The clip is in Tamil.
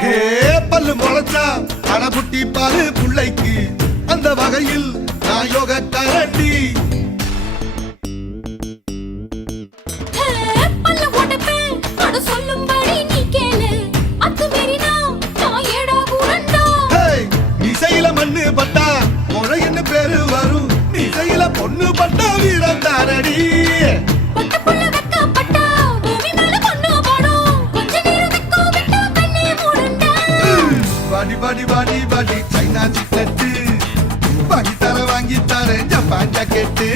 ஹே பல்லு முளைச்சா அடபுட்டி பாரு புள்ளைக்கு அந்த வகையில் நான் யோக கரண்டி மண்ணு பட்டா முறைன்னு பேரு வரும் இசையில பொண்ணு பட்டா வீரம் தாரடி பாடி பாடி பாடி பாடி சைனா சிக்கட்டு வாங்கி தர ஜப்பான் ஜாக்கெட்டு